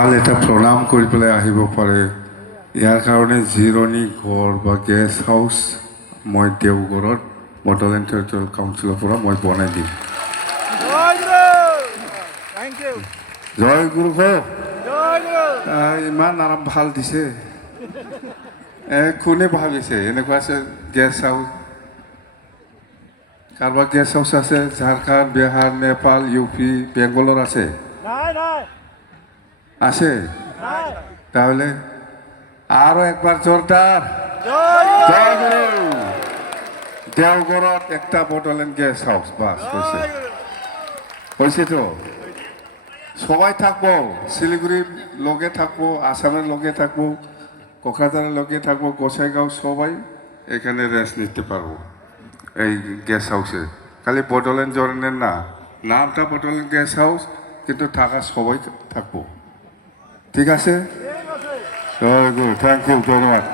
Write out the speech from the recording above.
ভাল এটা প্ৰণাম কৰি পেলাই আহিব পাৰে। ইয়াৰ কাৰণে জিৰণি ঘৰ বা গেষ্ট হাউচ মই দেওগড়ত বডলেণ্ড টেৰিটৰিয়েল কাউন্সিলৰ পৰা মই বনাই দিম। জয় গুৰু ইমান আৰাম ভাল দিছে। কোনে ভাবিছে এনেকুৱা আছে গেষ্ট হাউচ? কাৰোবাৰ গেষ্ট হাউচ আছে? ঝাৰখণ্ড, বিহাৰ, নেপাল, ইউ পি, বেংগলৰ আছে? আছে? তাহলে আরো একবার জোরদার জয় গুরু। দেওগড়ত একটা বডলেণ্ড গেস্ট হাউস বাস হয়েছে তো সবাই থাকবো। শিলিগুড়ির লগে থাকবো, আসামের লগে থাকবো, কোকরাঝারের লগে থাকবো, গোসাইগাঁও সবাই এখানে রেস্ট নিতে পারবো এই গেস্ট হাউসে। খালি বডলেণ্ড জয়েন্টের না, নামটা বডলেণ্ড গেস্ট হাউস, কিন্তু থাকা সবাই থাকবো। ঠিক আছে? জয় গুরু, থ্যাংক ইউ, ধন্যবাদ।